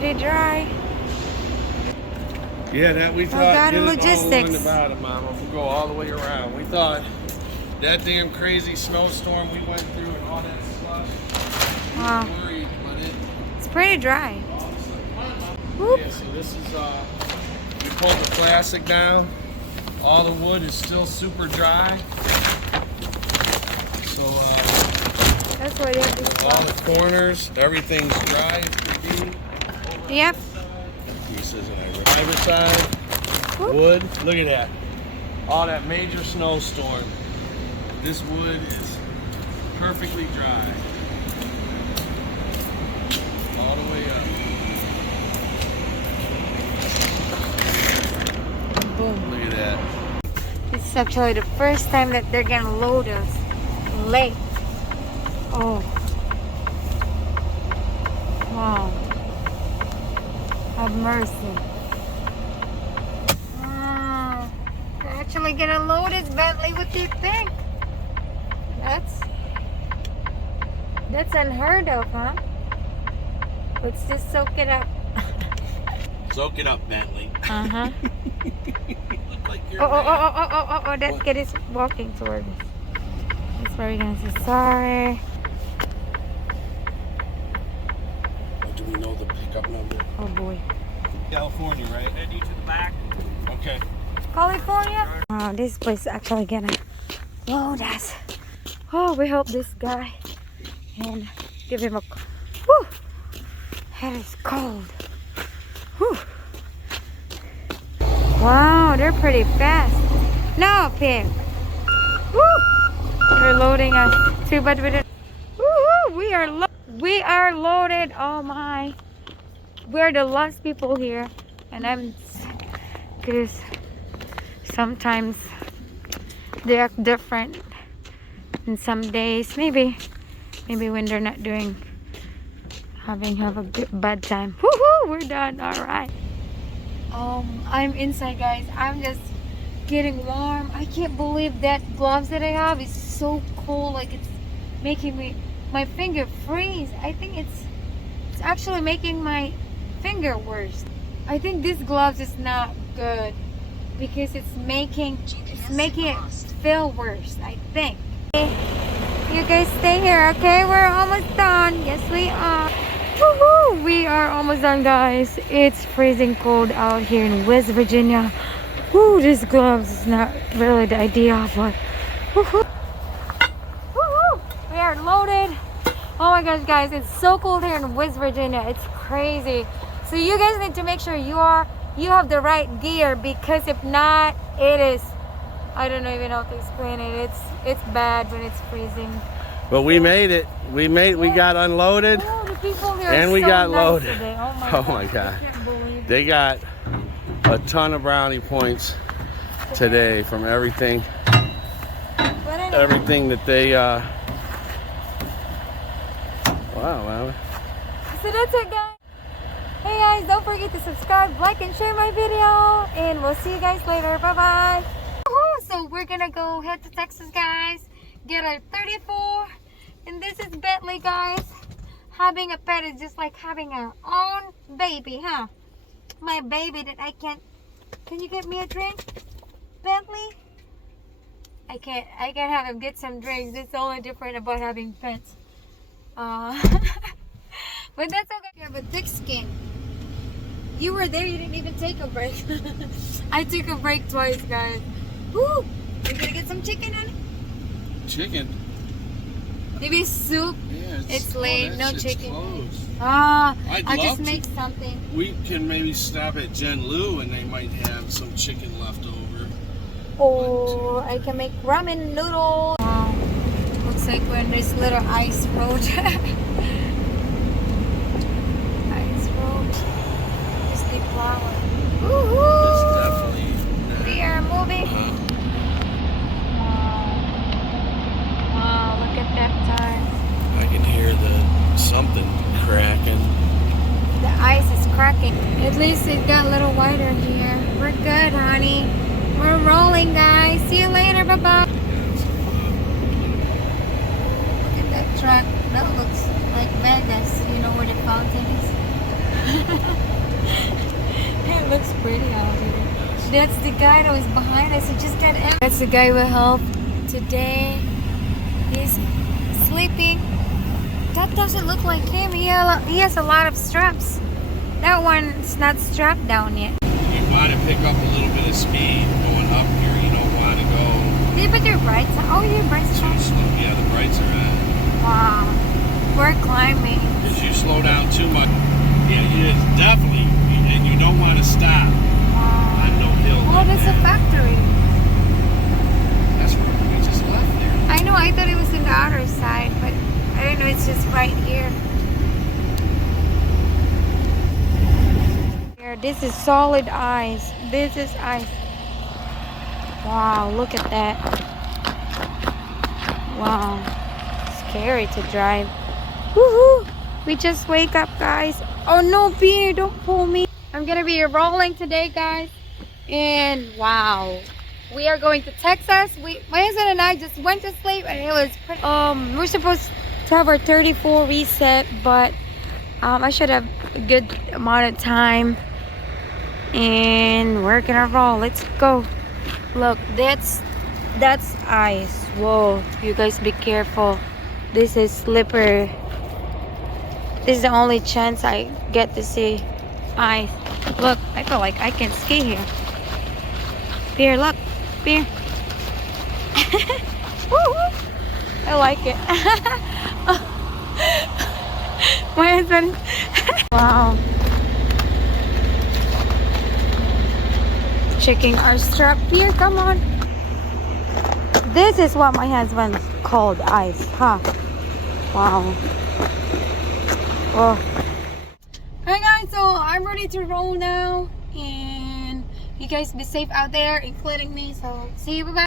pretty dry. Yeah, that we thought. God, Get it logistics. all in the bottom, Mama. We'll go all the way around. We thought that damn crazy snowstorm we went through and all that slush. Wow. We were worried, but It's pretty dry. all of a sudden, come on, Mama. Whoop. Yeah, so this is we pulled the plastic down. All the wood is still super dry. So That's why they have this all box. the corners, everything's dry as can be. Yep. Pieces on the driver's side. Whoop. Wood, look at that. All that major snowstorm. This wood is perfectly dry. All the way up. Boom. Look at that. This is actually the first time that they're gonna load us late. Oh. Wow. Have mercy. They're actually gonna load us, Bentley. What do you think? That's unheard of, huh? Let's just soak it up. Soak it up, Bentley. Uh-huh. Look like you're Oh, that kid is walking toward us. That's where we're gonna say sorry. Do we know the pickup number? Oh boy. California, right? Head you to the back. Okay. California? Oh, this place is actually gonna load us. Oh, we help this guy and give him a. Whew! That is cold. Whew! Wow, they're pretty fast. No, pig. Woo! They're loading us. Too bad we didn't. Woohoo! We are loaded. Oh my! We're the last people here, and I'm because sometimes they act different. And some days, maybe when they're not doing, have a bad time. Woohoo! We're done. All right. I'm inside, guys. I'm just getting warm. I can't believe that gloves that I have is so cold. Like it's making my finger freeze. I think it's actually making my finger worse. I think this gloves is not good because it's making it feel worse. I think. You guys stay here, okay? We're almost done. Yes, we are. Woohoo! We are almost done, guys. It's freezing cold out here in West Virginia. Woo! This gloves is not really the idea, but woohoo! Woohoo! We are loaded. Oh my gosh, guys! It's so cold here in West Virginia. It's crazy. So you guys need to make sure you have the right gear, because if not, it is. I don't know even how to explain it. It's bad when it's freezing. But we made it. We got unloaded. Oh, the people here And are we so got nice loaded. today. Oh my God. I can't believe it. They got a ton of brownie points today from everything. But anyway, Everything that they wow, wow. so that's it, guys. Hey guys, don't forget to subscribe, like, and share my video, and we'll see you guys later. Bye bye. So we're gonna go head to Texas, guys. Get a 34, and this is Bentley, guys. Having a pet is just like having our own baby, huh? My baby that I can't. Can you get me a drink, Bentley? I can't have him get some drinks. It's the only different about having pets. But that's okay. You have a thick skin. You were there. You didn't even take a break. I took a break twice, guys. Woo! We're gonna get some chicken, honey. Chicken. Maybe soup. Yeah, It's late. No it's chicken. closed. I'll love just to. make something. We can maybe stop at Jen Lou and they might have some chicken left over. Or I can make ramen noodles. Looks like we're in this little ice road. Ice road. Just the flower. Woohoo! It's definitely We are moving. Wow, look at that time. I can hear something cracking. The ice is cracking. At least it got a little wider here. We're good, honey. We're rolling, guys. See you later. Bye-bye. Look at that truck. That looks like Vegas. You know where the fountain is? It looks pretty out here. That's the guy that was behind us. He just got in. That's the guy we helped today. He's sleeping. That doesn't look like him. He has a lot of straps. That one's not strapped down yet. You want to pick up a little bit of speed going up here. You don't want to go Did you put your brights on? Oh, your brights too on. slow. Yeah, the brights are on. Wow. We're climbing. If you slow down too much, it's definitely, and you don't want to stop on no hill. Oh, like that's a that. factory. That's where we just left there. I know, I thought it was in the other side, but I don't know, it's just right here. Here, this is solid ice. This is ice. Wow, look at that. Wow. Scary to drive. Woohoo! We just wake up, guys. Oh no, Beer, don't pull me. I'm gonna be rolling today, guys. And wow. We are going to Texas. My husband and I just went to sleep and it was pretty, we're supposed to have our 34 reset, but I should have a good amount of time. And we're gonna roll. Let's go. Look, that's ice. Whoa, you guys be careful. This is slippery. This is the only chance I get to see ice. Look, I feel like I can ski here. Beer, look. Beer. Woo-hoo. I like it. My husband. Wow. Checking our strap here. Come on. This is what my husband called ice, huh? Wow. Oh. Hi guys, so I'm ready to roll now, and you guys be safe out there, including me. So see you. Bye bye.